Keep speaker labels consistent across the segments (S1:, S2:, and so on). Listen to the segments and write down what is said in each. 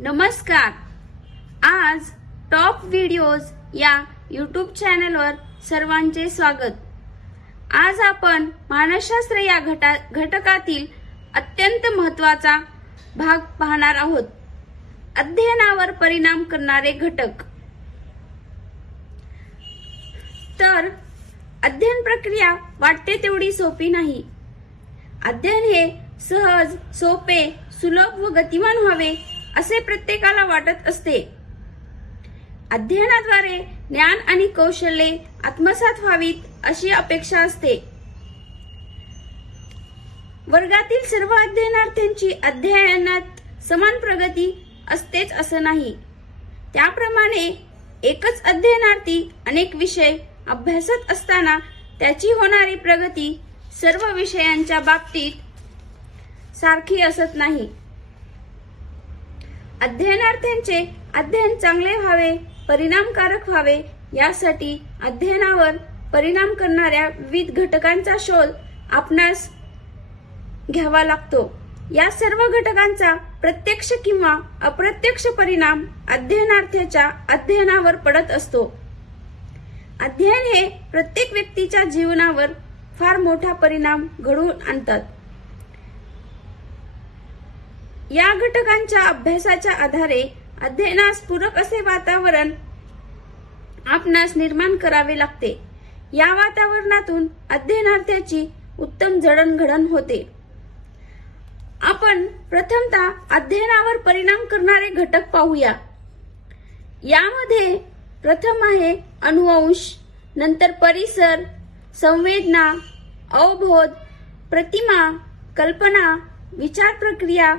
S1: नमस्कार. आज top videos या यूट्यूब चॅनलवर सर्वांचे स्वागत. आज आपण मानसशास्त्र या घटा घटकातील अत्यंत महत्त्वाचा भाग पाहणार आहोत. अध्ययनावर परिणाम करणारे घटक. तर अध्ययन प्रक्रिया वाटते तेवढी सोपी नाही. अध्ययन हे सहज सोपे सुलभ व गतिमान व्हावे असे प्रत्येकाला वाटत असते. अध्ययनाद्वारे ज्ञान आणि कौशल्ये आत्मसात व्हावीत अशी अपेक्षा असते. वर्गातील सर्व अध्ययनार्थ्यांची अध्ययनात समान प्रगती असतेच असं नाही. त्याप्रमाणे एकच अध्ययनार्थी अनेक विषय अभ्यासत असताना त्याची होणारी प्रगती सर्व विषयांच्या बाबतीत सारखी असत नाही. अध्ययनार्थ्यांचे अध्ययन चांगले व्हावे परिणामकारक व्हावे यासाठी अध्ययनावर परिणाम करणाऱ्या विविध घटकांचा शोध आपणास घ्यावा लागतो. या सर्व घटकांचा प्रत्यक्ष किंवा अप्रत्यक्ष परिणाम अध्ययनार्थ्याच्या अध्ययनावर पडत असतो. अध्ययन हे प्रत्येक व्यक्तीच्या जीवनावर फार मोठा परिणाम घडवून आणतात. या घटकांच्या अभ्यासाच्या आधारे अध्ययनास पूरक असे वातावरण आपणास निर्माण करावे लागते. या वातावरणातून अध्ययनार्थ्याची उत्तम जडणघडण होते. आपण प्रथमतः अध्ययनावर परिणाम करणारे घटक पाहूया. यामध्ये प्रथम आहे अनुवंश नंतर परिसर संवेदना अवबोध प्रतिमा कल्पना विचार प्रक्रिया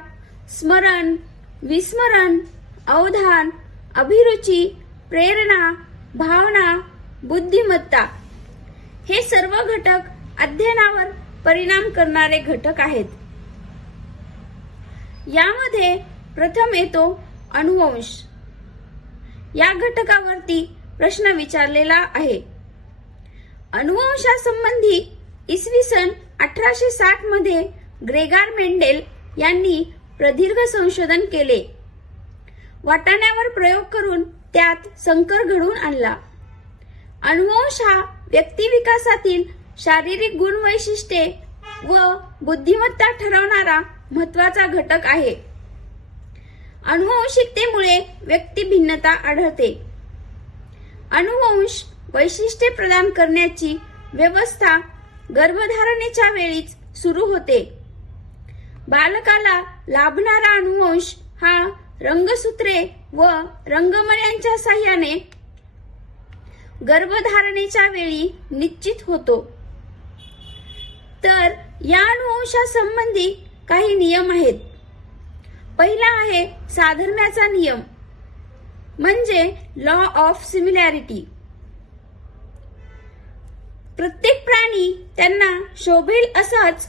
S1: स्मरण विस्मरण अवधान अभिरुची प्रेरणा भावना बुद्धिमत्ता. हे सर्व घटक अध्ययनावर परिणाम करणारे घटक आहेत. यामध्ये प्रथम येतो अनुवंश या घटकावरती प्रश्न विचारलेला आहे. अनुवंशासंबंधी इसवी सन अठराशे साठमध्ये ग्रेगार मेंडेल यांनी प्रदीर्घ संशोधन केले. वाटाण्यावर प्रयोग करून त्यात संकर घडवून आणला. अनुवंश हा व्यक्तिविकासातील शारीरिक गुण वैशिष्ट्ये व बुद्धिमत्ता ठरवणारा महत्त्वाचा घटक आहे. अनुवंशिकतेमुळे व्यक्ती भिन्नता आढळते. अनुवंश वैशिष्ट्ये प्रदान करण्याची व्यवस्था गर्भधारणेच्या वेळीच सुरू होते. बालकाला लाभणारा अनुवंश हा रंगसूत्रे व रंगमण्यांच्या साह्याने गर्भधारणेच्या वेळी निश्चित होतो. तर या अनुवंशासंबंधी काही नियम आहेत. पहिला आहे साधर्म्याचा नियम म्हणजे लॉ ऑफ सिमिलॅरिटी प्रत्येक प्राणी त्यांना शोभेल असाच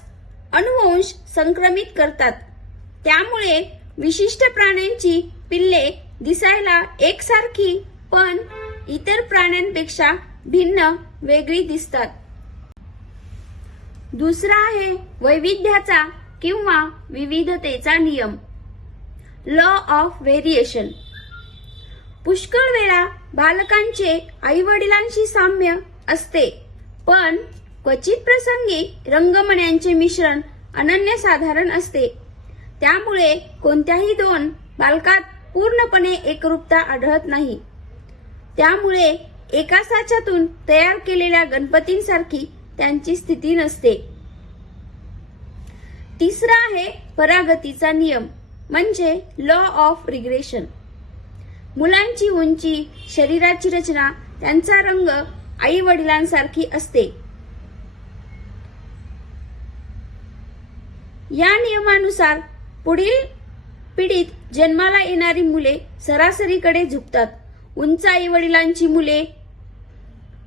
S1: अनुवंश संक्रमित करतात. त्यामुळे विशिष्ट प्राण्यांची पिल्ले दिसायला एकसारखी पण इतर प्राण्यांपेक्षा भिन्न वेगळी दिसतात. दुसरा आहे वैविध्याचा किंवा विविधतेचा नियम. लॉ ऑफ व्हेरिएशन पुष्कळ वेळा बालकांचे आई वडिलांशी साम्य असते पण क्वचित प्रसंगी रंगमण्यांचे मिश्रण अनन्यसाधारण असते. त्यामुळे कोणत्याही दोन बालकात पूर्णपणे एकरूपता आढळत नाही. त्यामुळे एका साच्यातून तयार केलेल्या गणपतींसारखी त्यांची स्थिती नसते. तिसरा आहे परागतीचा नियम म्हणजे लॉ ऑफ रिग्रेशन मुलांची उंची शरीराची रचना त्यांचा रंग आई वडिलांसारखी असते. या नियमानुसार पुढील पिढीत जन्माला येणारी मुले सरासरीकडे झुकतात. उंच आई वडिलांची मुले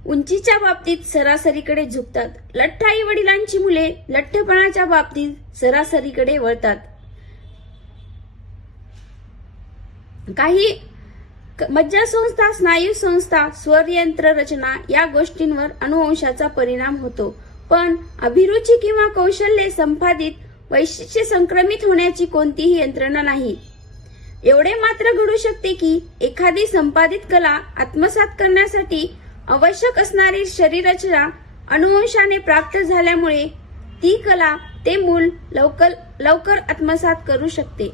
S1: उंचीच्या बाबतीत सरासरीकडे झुकतात. लठ्ठ आई वडिलांची मुले लठ्ठपणाच्या बाबतीत सरासरीकडे वळतात. काही मज्जासंस्था स्नायू संस्था स्वरयंत्र रचना या गोष्टींवर अनुवंशाचा परिणाम होतो. पण अभिरुची किंवा कौशल्ये संपादित वैशिष्ट्य संक्रमित होण्याची कोणतीही यंत्रणा नाही. एवढे मात्र घडू शकते की एखादी संपादित कला आत्मसात करण्यासाठी आवश्यक असणारी शरीररचना अनुवंशाने प्राप्त झाल्यामुळे ती कला ते मूल लवकर लवकर आत्मसात करू शकते.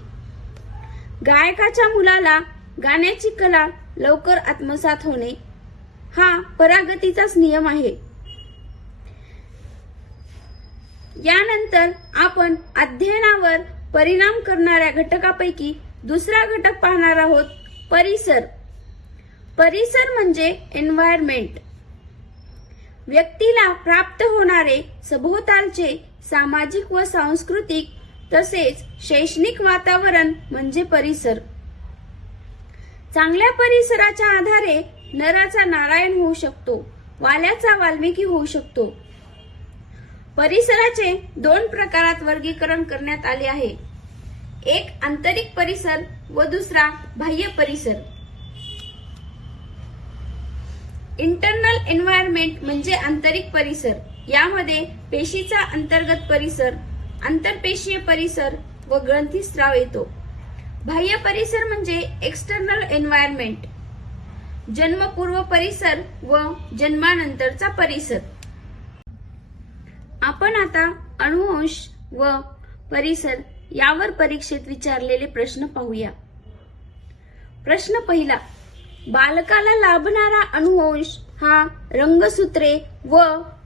S1: गायकाच्या मुलाला गाण्याची कला लवकर आत्मसात होणे हा परागतीचाच नियम आहे. यानंतर आपण अध्ययनावर परिणाम करणाऱ्या घटकापैकी दुसरा घटक पाहणार आहोत परिसर. परिसर म्हणजे एन्व्हायरमेंट व्यक्तीला प्राप्त होणारे सभोवतालचे सामाजिक व सांस्कृतिक तसेच शैक्षणिक वातावरण म्हणजे परिसर. चांगल्या परिसराच्या आधारे नराचा नारायण होऊ शकतो वाल्याचा वाल्मिकी होऊ शकतो. परिसराचे दोन प्रकारात वर्गीकरण करण्यात आले आहे. एक आंतरिक परिसर व दुसरा बाह्य परिसर. इंटरनल एन्व्हायरमेंट म्हणजे आंतरिक परिसर. यामध्ये पेशीचा अंतर्गत परिसर आंतरपेशीय परिसर व ग्रंथीस्राव येतो. बाह्य परिसर म्हणजे एक्सटर्नल एन्व्हायरमेंट जन्मपूर्व परिसर व जन्मानंतरचा परिसर. आपण आता अणुवंश व परिसर यावर परीक्षेत विचारलेले प्रश्न पाहूया. प्रश्न पहिला बालकाला लाभणारा अणुवंश हा रंगसूत्रे व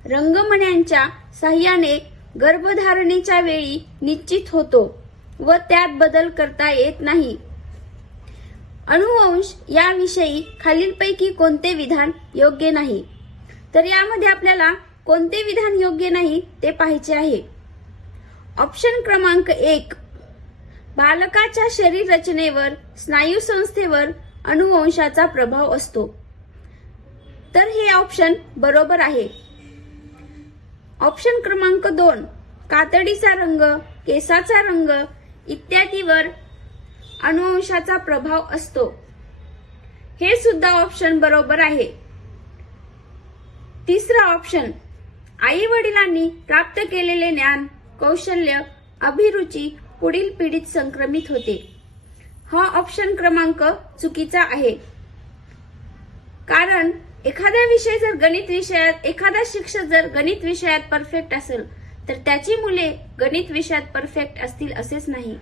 S1: रंगमण्यांच्या सहाय्याने गर्भधारणेच्या वेळी निश्चित होतो व त्यात बदल करता येत नाही. अणुवंश याविषयी खालीलपैकी कोणते विधान योग्य नाही? तर यामध्ये आपल्याला कोणते विधान योग्य नाही ते पाहायचे आहे. ऑप्शन क्रमांक एक. बालकाच्या शरीर रचनेवर स्नायू संस्थेवर अणुवंशाचा प्रभाव असतो. तर हे ऑप्शन बरोबर आहे. ऑप्शन क्रमांक दोन. कातडीचा रंग केसाचा रंग इत्यादीवर अणुवंशाचा प्रभाव असतो. हे सुद्धा ऑप्शन बरोबर आहे. तिसरा ऑप्शन आई वडिलांनी प्राप्त केलेले ज्ञान कौशल्य अभिरुची पुढील पिढीत संक्रमित होते. हा ऑप्शन क्रमांक चुकीचा आहे. कारण एखादा विषय जर गणित विषयात एखादा शिक्षक जर गणित विषयात परफेक्ट असेल तर त्याची मुले गणित विषयात परफेक्ट असतील असेच नाही.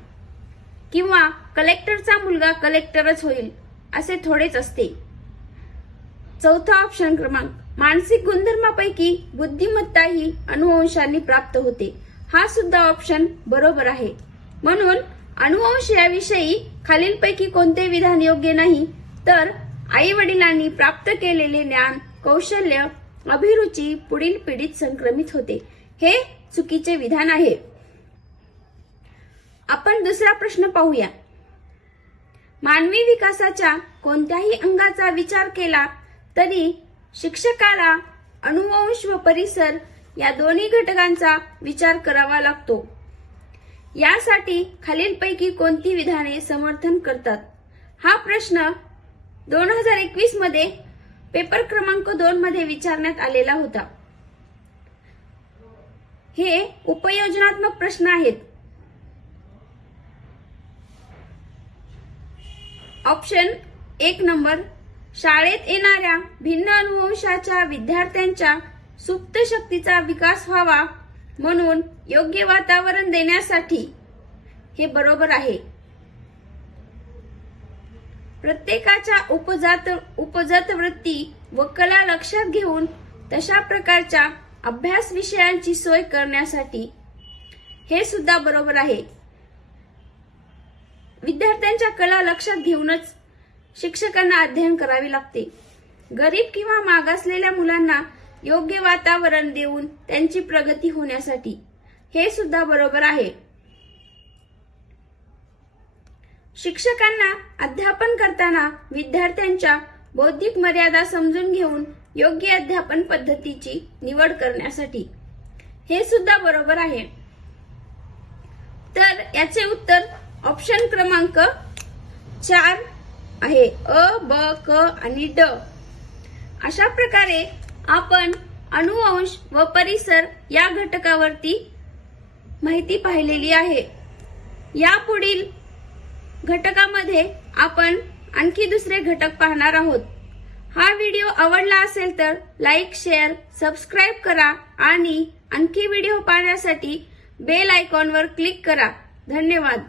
S1: किंवा कलेक्टरचा मुलगा कलेक्टरच होईल असे थोडेच असते. चौथा ऑप्शन क्रमांक. मानसिक गुणधर्मापैकी बुद्धिमत्ता ही अनुवंशांनी प्राप्त होते. हा सुद्धा ऑप्शन बरोबर आहे. म्हणून अनुवंश याविषयी खालीलपैकी कोणते विधान योग्य नाही तर आई वडिलांनी प्राप्त केलेले ज्ञान कौशल्य अभिरुची पुढील पिढीत संक्रमित होते. हे चुकीचे विधान आहे. आपण दुसरा प्रश्न पाहूया. मानवी विकासाच्या कोणत्याही अंगाचा विचार केला तरी शिक्षकाला अनुवंश व परिसर या दोन्ही घटकांचा विचार करावा लागतो. यासाठी खालीलपैकी कोणती विधाने समर्थन करतात? हा प्रश्न दोन हजार एकवीसमध्ये पेपर क्रमांक दोन मध्ये विचारण्यात आलेला होता. हे उपयोजनात्मक प्रश्न आहेत. ऑप्शन एक नंबर शाळेत येणाऱ्या भिन्न अनुवंशाच्या विद्यार्थ्यांच्या सुप्त शक्तीचा विकास व्हावा म्हणून योग्य वातावरण देण्यासाठी हे बरोबर आहे. प्रत्येकाच्या उपजात उपजत वृत्ती व कला लक्षात घेऊन तशा प्रकारच्या अभ्यास विषयांची सोय करण्यासाठी हे सुद्धा बरोबर आहे. विद्यार्थ्यांच्या कला लक्षात घेऊनच शिक्षकांना अध्ययन करावे लागते. गरीब किंवा मागासलेल्या मुलांना योग्य वातावरण देऊन त्यांची प्रगती होण्यासाठी हे सुद्धा बरोबर आहे. शिक्षकांना अध्यापन करताना विद्यार्थ्यांच्या बौद्धिक मर्यादा समजून घेऊन योग्य अध्यापन पद्धतीची निवड करण्यासाठी हे सुद्धा बरोबर आहे. तर याचे उत्तर ऑप्शन क्रमांक चार आहे अ ब क आणि ड. अशा प्रकारे आपण अणुवंश व परिसर या घटकावरती माहिती पाहिलेली आहे. यापुढील घटकामध्ये आपण आणखी दुसरे घटक पाहणार आहोत. हा व्हिडिओ आवडला असेल तर लाईक शेअर सबस्क्राईब करा आणि आणखी व्हिडिओ पाहण्यासाठी बेल आयकॉनवर क्लिक करा. धन्यवाद.